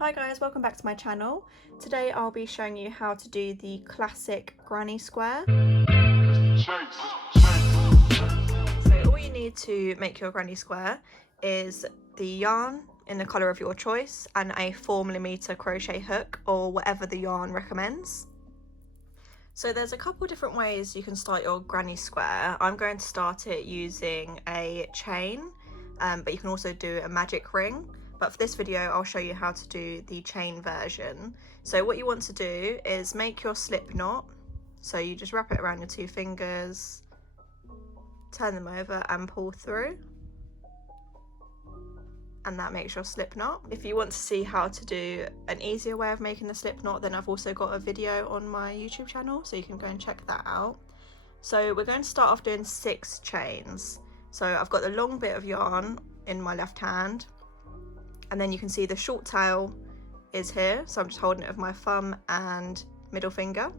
Hi guys, welcome back to my channel. Today I'll be showing you how to do the classic granny square. So all you need to make your granny square is the yarn in the colour of your choice and a 4mm crochet hook or whatever the yarn recommends. So there's a couple different ways you can start your granny square. I'm going to start it using a chain, but you can also do a magic ring. But for this video, I'll show you how to do the chain version. So what you want to do is make your slip knot. So you just wrap it around your 2 fingers, turn them over and pull through. And that makes your slip knot. If you want to see how to do an easier way of making the slip knot, then I've also got a video on my YouTube channel, so you can go and check that out. So we're going to start off doing 6 chains. So I've got the long bit of yarn in my left hand, and then you can see the short tail is here, so I'm just holding it with my thumb and middle finger.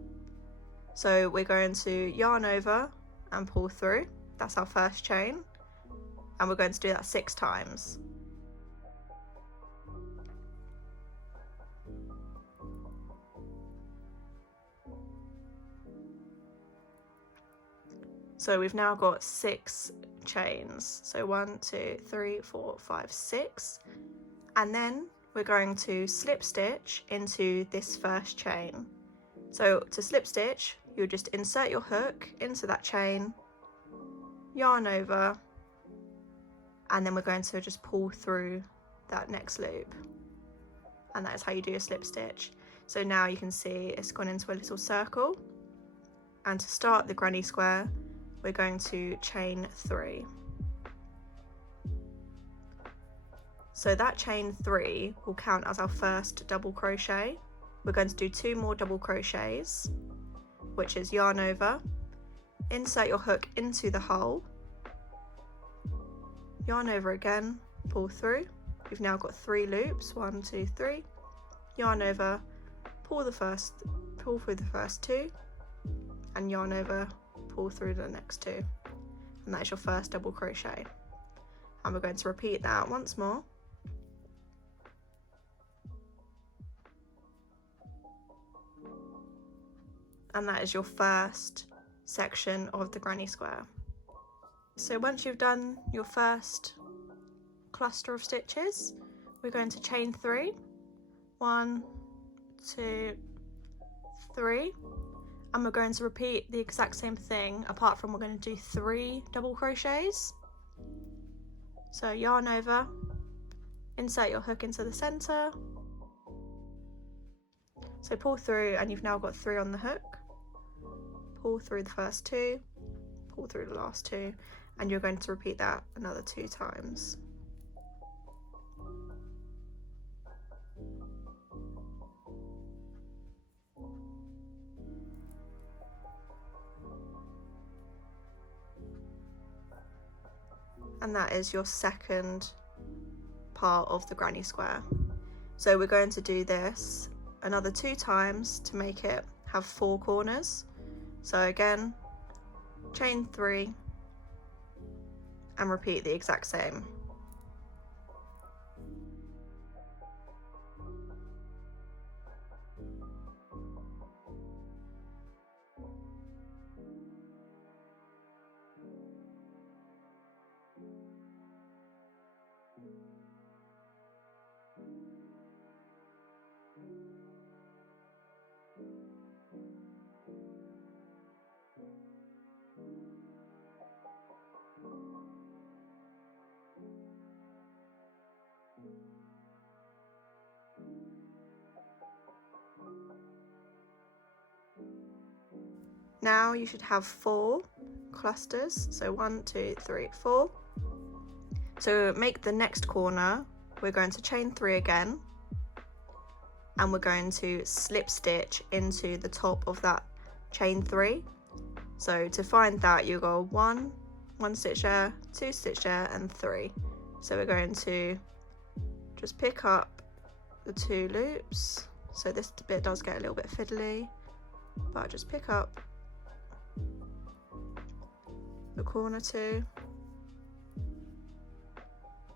So we're going to yarn over and pull through. That's our first chain, and we're going to do that 6 times. So we've now got 6 chains. So 1, 2, 3, 4, 5, 6. And then we're going to slip stitch into this first chain. So to slip stitch, you'll just insert your hook into that chain, yarn over, and then we're going to just pull through that next loop. And that is how you do a slip stitch. So now you can see it's gone into a little circle. And to start the granny square, we're going to chain 3. So that chain 3 will count as our first double crochet. We're going to do 2 more double crochets, which is yarn over, insert your hook into the hole, yarn over again, pull through. You've now got 3 loops, 1, 2, 3, yarn over, pull through the first 2, and yarn over, pull through the next 2, and that is your first double crochet. And we're going to repeat that once more. And that is your first section of the granny square. So once you've done your first cluster of stitches, we're going to chain 3. 1, 2, 3. And we're going to repeat the exact same thing, apart from we're going to do 3 double crochets. So yarn over, insert your hook into the center, so pull through, and you've now got 3 on the hook. Pull through the first 2, pull through the last 2, and you're going to repeat that another 2 times. And that is your second part of the granny square. So we're going to do this another 2 times to make it have 4 corners. So again, chain 3 and repeat the exact same. Now you should have 4 clusters, so 1, 2, 3, 4. So make the next corner, we're going to chain 3 again, and we're going to slip stitch into the top of that chain 3. So to find that, you go 1 stitch there, 2 stitch there, and 3. So we're going to just pick up the 2 loops. So this bit does get a little bit fiddly, but just pick up the corner 2.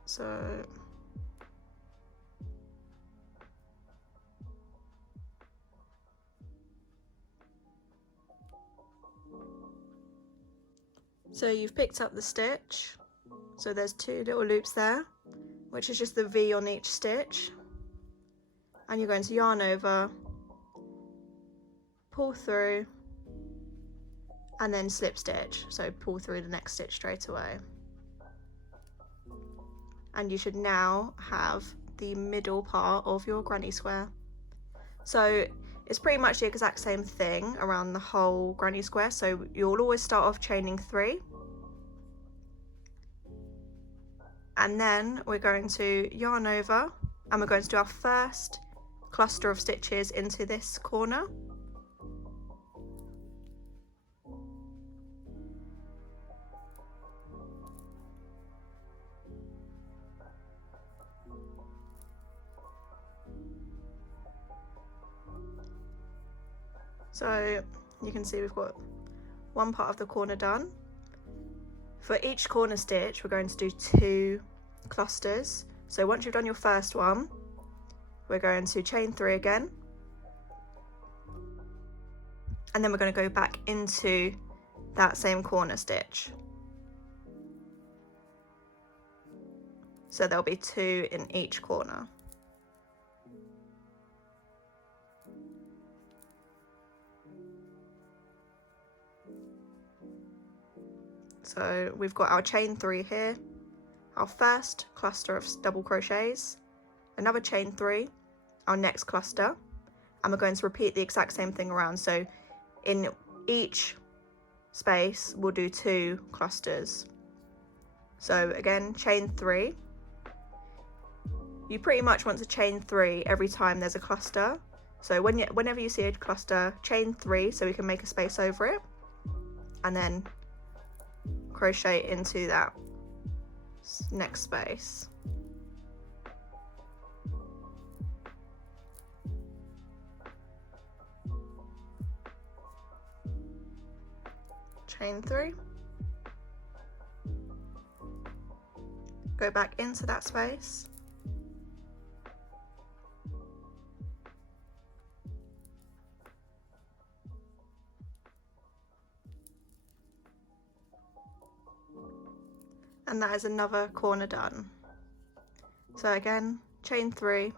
So So you've picked up the stitch, so there's 2 little loops there, which is just the V on each stitch, and you're going to yarn over, pull through, and then slip stitch, so pull through the next stitch straight away. And you should now have the middle part of your granny square. So it's pretty much the exact same thing around the whole granny square, so you'll always start off chaining 3, and then we're going to yarn over, and we're going to do our first cluster of stitches into this corner. So you can see we've got one part of the corner done. For each corner stitch, we're going to do 2 clusters. So once you've done your first one, we're going to chain 3 again, and then we're going to go back into that same corner stitch. So there'll be 2 in each corner. So we've got our chain 3 here, our first cluster of double crochets, another chain 3, our next cluster, and we're going to repeat the exact same thing around. So in each space we'll do 2 clusters. So again, chain 3. You pretty much want to chain 3 every time there's a cluster. So whenever you see a cluster, chain 3 so we can make a space over it, and then crochet into that next space. Chain 3, go back into that space, and that is another corner done. So again, chain 3,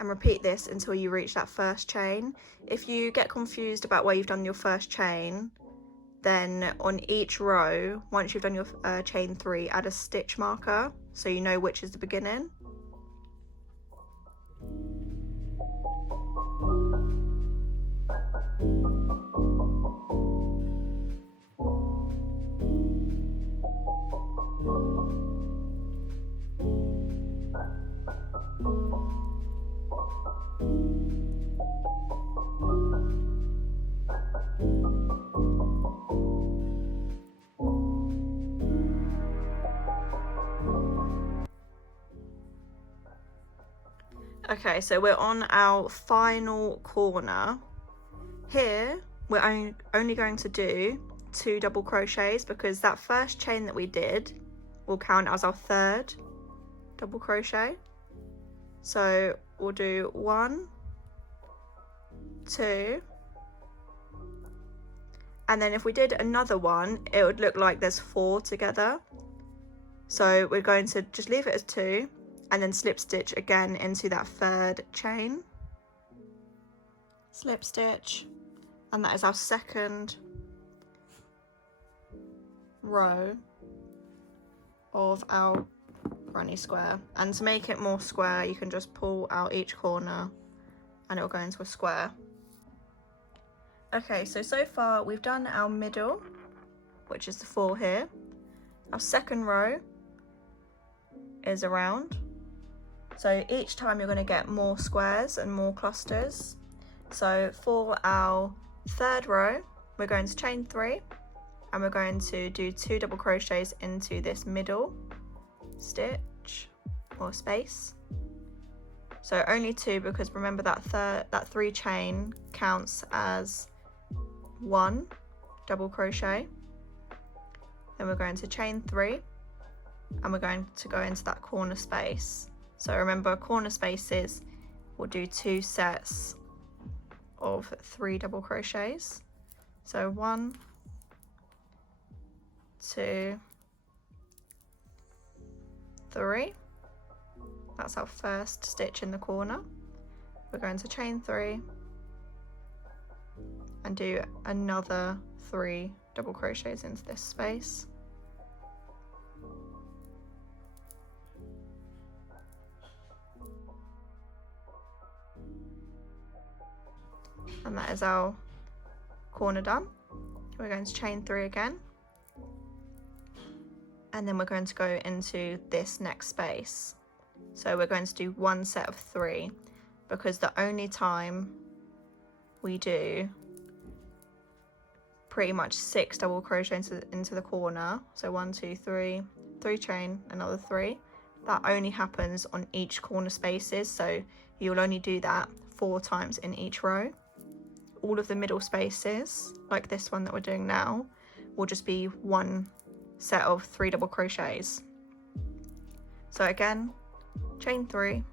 and repeat this until you reach that first chain. If you get confused about where you've done your first chain, then on each row, once you've done your chain 3, add a stitch marker so you know which is the beginning. Okay, so we're on our final corner. Here, we're only going to do 2 double crochets because that first chain that we did will count as our 3rd double crochet. So we'll do 1, 2, and then if we did another one, it would look like there's 4 together. So we're going to just leave it as 2, and then slip stitch again into that 3rd chain, slip stitch, and that is our 2nd row of our granny square. And to make it more square, you can just pull out each corner and it will go into a square. Okay, so far we've done our middle, which is the 4 here. Our 2nd row is a round. So each time you're going to get more squares and more clusters. So for our 3rd row, we're going to chain 3, and we're going to do 2 double crochets into this middle stitch or space. So only 2, because remember that 3 chain counts as 1 double crochet. Then we're going to chain 3, and we're going to go into that corner space. So remember, corner spaces will do 2 sets of 3 double crochets. So 1, 2, 3. That's our first stitch in the corner. We're going to chain 3 and do another 3 double crochets into this space. And that is our corner done. We're going to chain 3 again, and then we're going to go into this next space. So we're going to do 1 set of 3, because the only time we do pretty much 6 double crochets into the corner, so 1, 2, 3, 3 chain, another 3, that only happens on each corner spaces, so you'll only do that 4 times in each row. All of the middle spaces, like this one that we're doing now, will just be 1 set of 3 double crochets. So again, chain 3,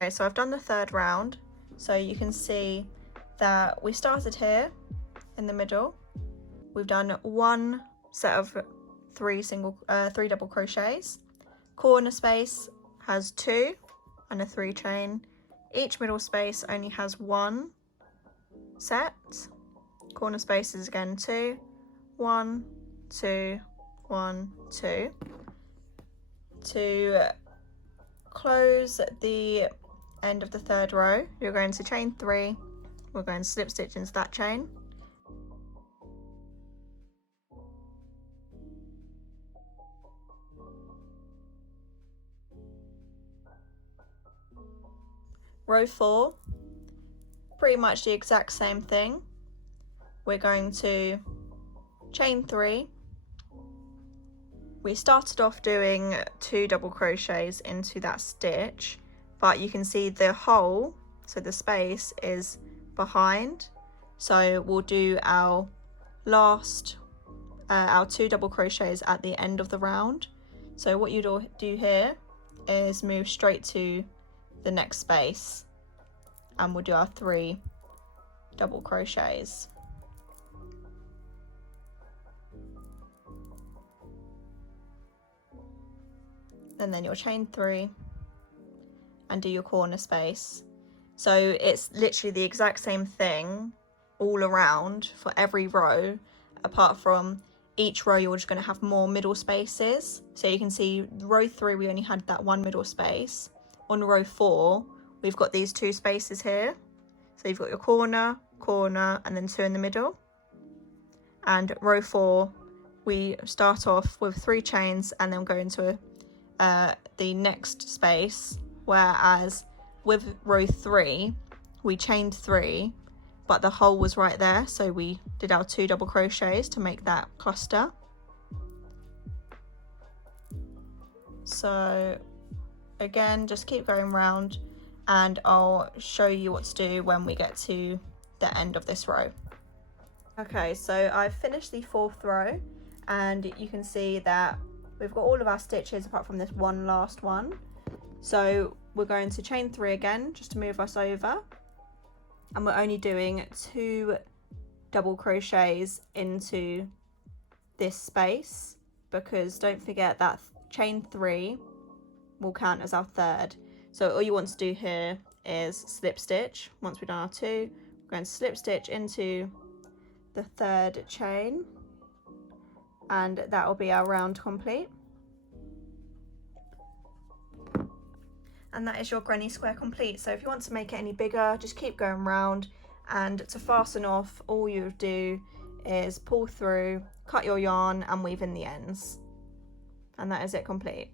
okay, so I've done the 3rd round, so you can see that we started here in the middle. We've done 1 set of 3 double crochets. Corner space has 2 and a 3 chain. Each middle space only has 1 set. Corner spaces again 2, 1, 2, 1, 2. To close the end of the 3rd row, you're going to chain 3. We're going to slip stitch into that chain. Row 4, pretty much the exact same thing. We're going to chain 3. We started off doing 2 double crochets into that stitch, but you can see the hole, so the space is behind. So we'll do our last, our 2 double crochets at the end of the round. So what you do here is move straight to the next space, and we'll do our 3 double crochets. And then you'll chain 3 and do your corner space. So it's literally the exact same thing all around for every row, apart from each row you're just going to have more middle spaces. So you can see row 3 we only had that 1 middle space. On row 4 we've got these 2 spaces here, so you've got your corner, and then 2 in the middle. And row 4 we start off with 3 chains and then go into the next space, whereas with row 3 we chained 3, but the hole was right there, so we did our 2 double crochets to make that cluster. So again, just keep going round and I'll show you what to do when we get to the end of this row. Okay, so I've finished the 4th row, and you can see that we've got all of our stitches apart from this one last one. So we're going to chain 3 again just to move us over, and we're only doing 2 double crochets into this space, because don't forget that chain 3 will count as our 3rd. So all you want to do here is slip stitch. Once we've done our 2, we're going to slip stitch into the 3rd chain, and that will be our round complete. And that is your granny square complete. So if you want to make it any bigger, just keep going round, and to fasten off all you do is pull through, cut your yarn and weave in the ends, and that is it complete.